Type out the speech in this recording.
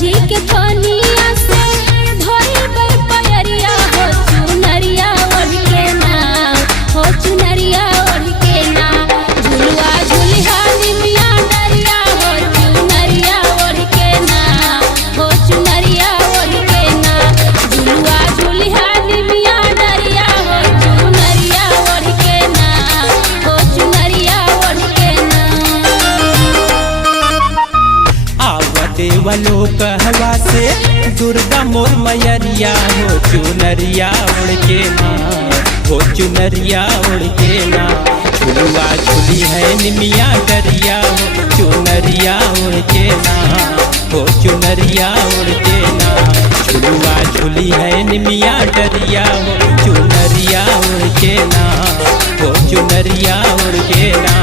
जी के थनिया से धोई बर पयरिया हो चुनरिया ओढ़ के ना, हो चुनरिया ओढ़ के ना। झुलुआ झुलिहा निमिया डरिया हो चुनरिया ओढ़ के ना, हो चुनरिया ओढ़ के ना। झुलुआ झुलिहा निमिया डरिया हो चुनरिया ओढ़ के ना, हो चुनरिया ओढ़ के ना। देवलो कहवा से दुर्गा मोर मैयरिया हो चुनरिया ओढ़ के ना, हो चुनरिया ओढ़ के ना। झुलुआ झुली है निमिया डरिया हो चुनरिया ओढ़ के ना, हो चुनरिया ओढ़ के ना। झुलुआ झुली है निमिया डरिया हो चुनरिया ओढ़ के ना, हो चुनरिया ओढ़ के ना।